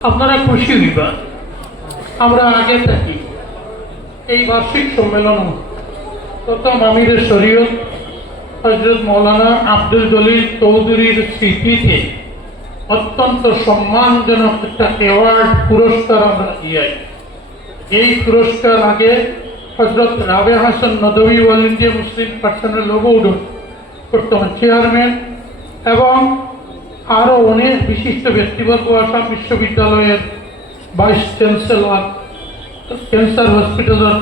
আপনারা খুশি হইবা আমরা আগে থাকি এই বার্ষিক সম্মেলন প্রথম আমিরের শরীয়ত হযরত মাওলানা আব্দুল জলিল চৌধুরীর স্মৃতিতে অত্যন্ত সম্মানজনক একটা অ্যাওয়ার্ড পুরস্কার আমরা দিই। এই পুরস্কার আগে Hazrat Rabey Hasan Nadwi all India Muslim personal law board বর্তমান চেয়ারম্যান এবং আরও অনেক বিশিষ্ট ব্যক্তিবর্গ আসাম বিশ্ববিদ্যালয়ের ভাইস চ্যান্সেলর, ক্যান্সার হসপিটালের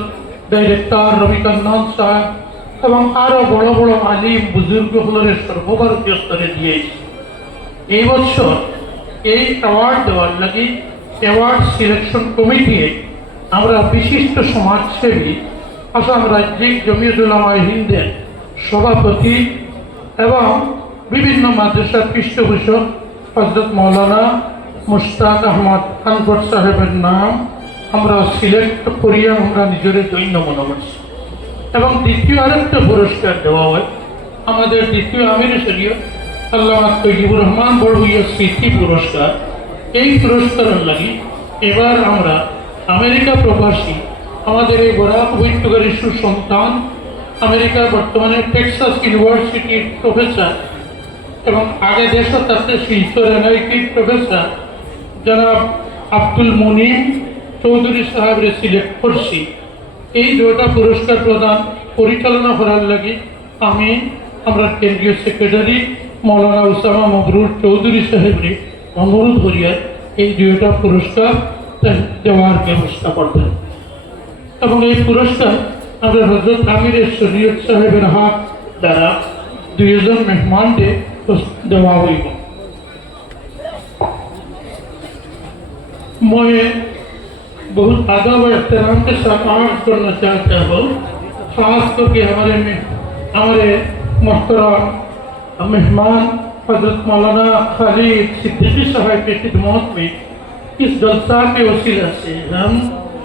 ডাইরেক্টর রবিকান্ত সাহেব এবং আরও বড় বড় আলিম বুজুর্গগুলোর সর্বভারতীয় স্তরে দিয়েছে। এই বছর এই অ্যাওয়ার্ড দেওয়ার লাগি অ্যাওয়ার্ড সিলেকশন কমিটি আমরা বিশিষ্ট সমাজসেবী আসাম রাজ্যিক জমিয়ত উলামা হিন্দের সভাপতি এবং বিভিন্ন মাদ্রাসার পৃষ্ঠপোষক হযরত মাওলানা মুশতাক আহমদ আনবর সাহেবের নাম আমরা সিলেক্ট করিয়া আমরা নিজের দৈন্য মনে করছি। এবং দ্বিতীয় আরেকটা পুরস্কার দেওয়া হয় আমাদের দ্বিতীয় আমির শরীয়ত আল্লামা তৈয়বুর রহমান বড়ভূঁইয়া স্মৃতি পুরস্কার। এই পুরস্কারের লাগি এবার আমরা আমেরিকা প্রবাসী আমাদের এই বরাক উপত্যকার সুসন্তান আমেরিকার বর্তমানে টেক্সাস ইউনিভার্সিটির প্রফেসর এবং আগে দেশতাত্ত্বে শিলচর এনআইটির প্রফেসর জনাব আব্দুল মুনিম চৌধুরী সাহেবরে সিলেক্ট করছি। এই দুটা পুরস্কার প্রদান পরিচালনা করার লাগি আমরা কেন্দ্রীয় সেক্রেটারি মৌলানা উসামা মবরুর চৌধুরী সাহেবরে অনুরোধ করিয়া এই দুটা পুরস্কার দেওয়ার ব্যবস্থা করবেন। এবং এই পুরস্কার আমরা হযরত আমিরের শরীয়ত সাহেবের হাত দ্বারা দুইজন মেহমানকে দেওয়া হইব। मैं बहुत अदब और एहतराम के साथ आर्ज करना चाहता हूँ, खास करके हमारे मोहतरम मेहमान हजरत मौलाना खालिद सिद्दीकी साहब की खिदमत में इस जलसा के वसीला से हम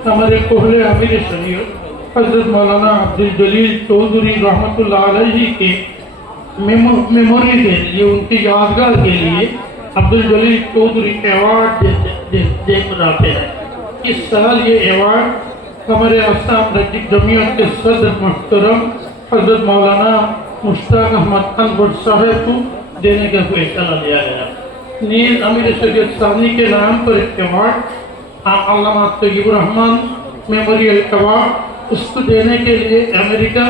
हमारे कोहले आमिर शरीयत हजरत मौलाना अब्दुल जलील चौधरी रहमतुल्लाह अलैहि के मेमोरी के लिए, उनकी यादगार के लिए अब्दुल जलील चौधरी अवार्ड दे बनाते हैं। इस साल ये अवार्ड हमारे असम राज्य जमीयत के सदर मुहतरम हजरत मौलाना मुश्ताक अहमद अनवर साहब को देने का फैसला लिया गया। नील अमीर शरीयत सानी के नाम पर एक अवार्ड अल्लामा तैयबुर रहमान मेमोरियल अवार्ड उसको देने के लिए अमेरिका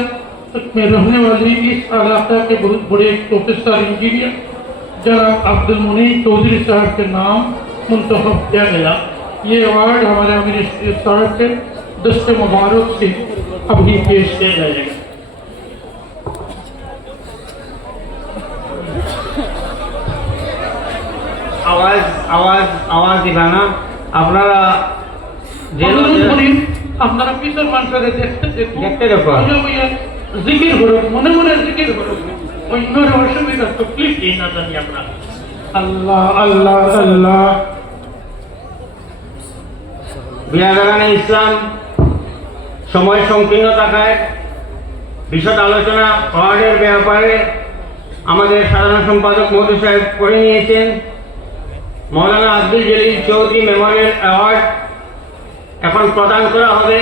में रहने वाली इस इलाका के बहुत बड़े प्रोफेसर इंजीनियर जनाब अब्दुल मुनीम चौधरी साहब के नाम मुंतखब किया गया। ये अवार्ड हमारे अमीर साहब के दस्ते मुबारक से अभी पेश किया जाएगा। आवाज आवाज आवाज दिखाना আপনারা আপনারা কিসের মানুষের দেখতে দেখো জিকির করো, মনে মনে জিকির করো, অন্যের অসুবিধা তকলিফ এই না জানি আমরা। আল্লাহ আল্লাহ আল্লাহ। বিরাদারানে ইসলাম, সময় সংকীর্ণ থাকায় বিশদ আলোচনা অ্যাওয়ার্ডের ব্যাপারে আমাদের সাধারণ সম্পাদক মহোদয় সাহেব করে নিয়েছেন। মৌলানা আব্দুল জলিল চৌধুরী মেমোরিয়াল অ্যাওয়ার্ড এখন প্রদান করা হবে।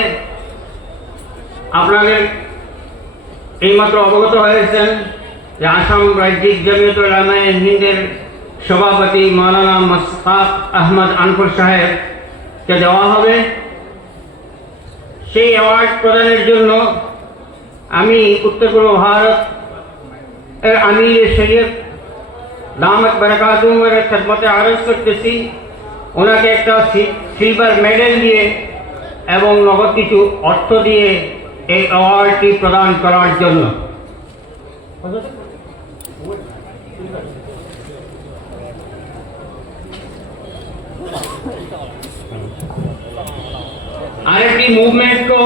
আপনাদের এইমাত্র অবগত হয়েছেন যে আসাম রাজ্যিক জমিয়ত উলামা হিন্দের সভাপতি মৌলানা মুশতাক আহমদ আনবর সাহেবকে দেওয়া হবে। সেই অ্যাওয়ার্ড প্রদানের জন্য আমি উত্তর পূর্ব ভারত এর আমির শরীয়ত দামাত বারাকাতুহুর খেদমতে আরজ করতেছি ওনাকে একটা সিলভার মেডেল দিয়ে এবং নগদ কিছু অর্থ দিয়ে এই অ্যাওয়ার্ডটি প্রদান করার জন্য। আরেকটি মুভমেন্টও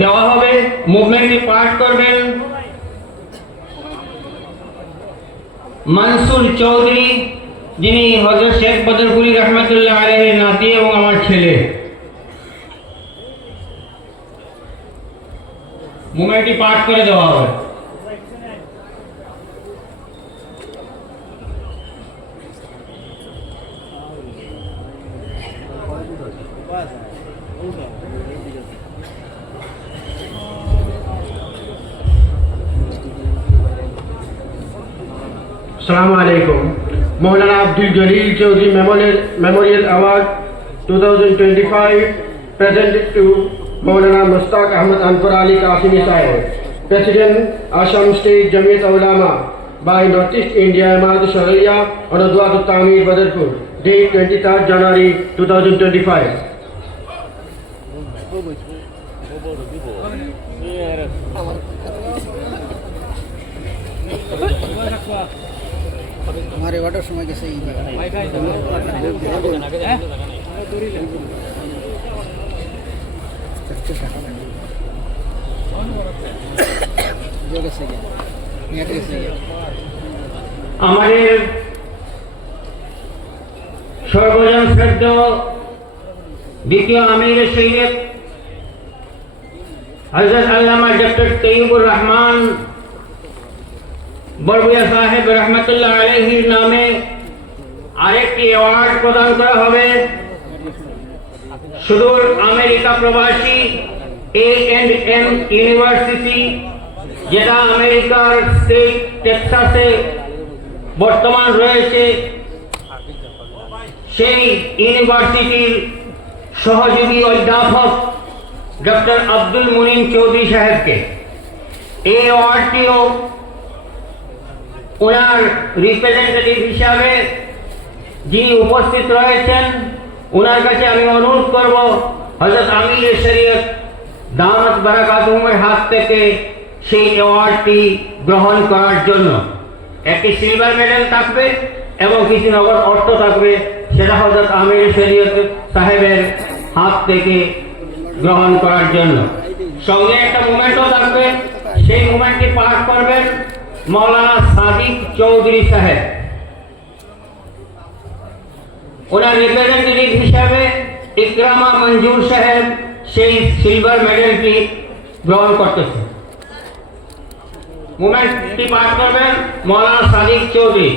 দেওয়া হবে। মুভমেন্টটি পাঠ করবেন মনসুর চৌধুরী, যিনি হযরত শেখ বদরপুরি রহমতুল্লাহ আলাইহির নাতি এবং আমার ছেলে। মুভমেন্টটি পাঠ করে দেওয়া হবে। Assalamu alaikum. Maulana Abdul Jalil Chaudhry Memorial Award 2025 presented to Maulana Mustaq Ahmad Anwar Ali Qasimi Sahib, President Assam State Jamiat Ulama by Northeast India Jamaat Sharia on Adwat Tamir Badarpur, date 23rd January 2025. हमारे water समय के सही আমাদের সর্বজন শ্রদ্ধেয় দ্বিতীয় আমির শরীয়ত হযরত আল্লামা doctor Taiyabur Rahman বরবুয়া সাহেব রহমতুল্লাহ আলাইহির নামে আরেকটি অ্যাওয়ার্ড প্রদান করা হবে। সুদূর আমেরিকা প্রবাসী A&M ইউনিভার্সিটি, যেটা আমেরিকার স্টেট টেক্সাসে বর্তমান রয়েছে, সেই ইউনিভার্সিটির সহযোগী অধ্যাপক ডক্টর আব্দুল মুনিম চৌধুরী সাহেবকে এই অ্যাওয়ার্ডটিও ওনার রিপ্রেজেন্টেটিভ হিসাবে যিনি উপস্থিত রয়েছেন ওনার কাছে আমি অনুরোধ করব হযরত আমির শরীয়ত দামাত বারাকাতুহুমের হাত থেকে সেই অ্যাওয়ার্ডটি গ্রহণ করার জন্য। একটি সিলভার মেডেল থাকবে এবং কিছু নগদ অর্থ থাকবে, সেটা হযরত আমির শরীয়ত সাহেবের হাত থেকে গ্রহণ করার জন্য। সঙ্গে একটা মোমেন্টও থাকবে, সেই মোমেন্টটি পাঠ করবেন মৌলানা সাদিক চৌধুরী সাহেব। ওনার রিপ্রেজেন্টেটিভ হিসাবে ইকরামা মঞ্জুর সাহেব সেই সিলভার মেডেলটি গ্রহণ করতেছে। মোমেন্টটি পাঠ করবেন Maulana Sadiq Chowdhury.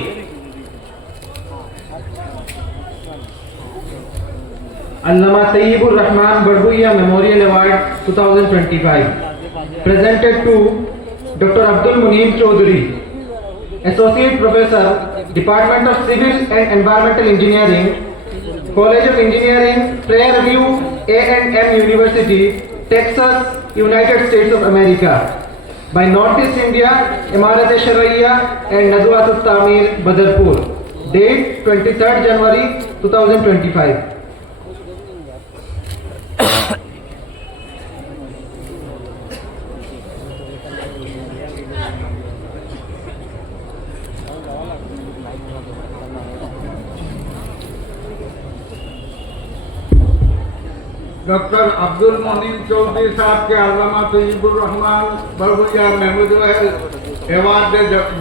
Allama Tayyibur Rahman Barbuya Memorial Award 2025 presented to Dr. Abdul Munim Chaudhry, Associate Professor, Department of Civil and Environmental Engineering, College of Engineering, Prairie View, A&M University, Texas, United States of America, by Northeast India, Jamaat-e-Sharia and Nazwat Tamir Badarpur, date 23rd January 2025. Doctor Abdul मुनीम चौधरी साहब के আল্লামা Taiyabur Rahman বরবুয়া Memorial award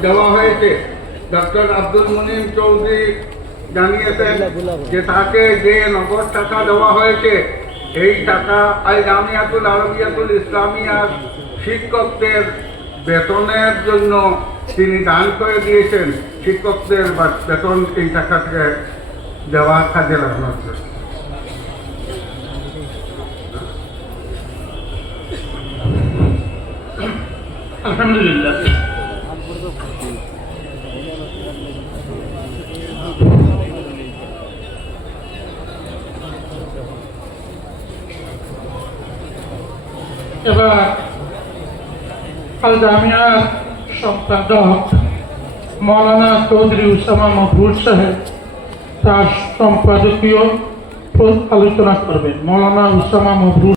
দেওয়া হয়েছে। Doctor Abdul Munim Chowdhury জানিয়েছেন যে তাকে যে নগদ টাকা দেওয়া হয়েছে এই টাকা আল জামিয়াতুল আরবিয়াতুল ইসলামিয়ার শিক্ষকদের বেতনের জন্য তিনি দান করে দিয়েছেন। শিক্ষকদের বেতন এই টাকাকে দেওয়া কাজে লাগানো হচ্ছে। আলহামদুলিল্লাহ। এবার আল জামিয়ার সম্পাদক মৌলানা চৌধুরী উসামা মকবুল সাহেব তার সম্পাদকীয় আলোচনা করবেন। মৌলানা উসামা মকবুল।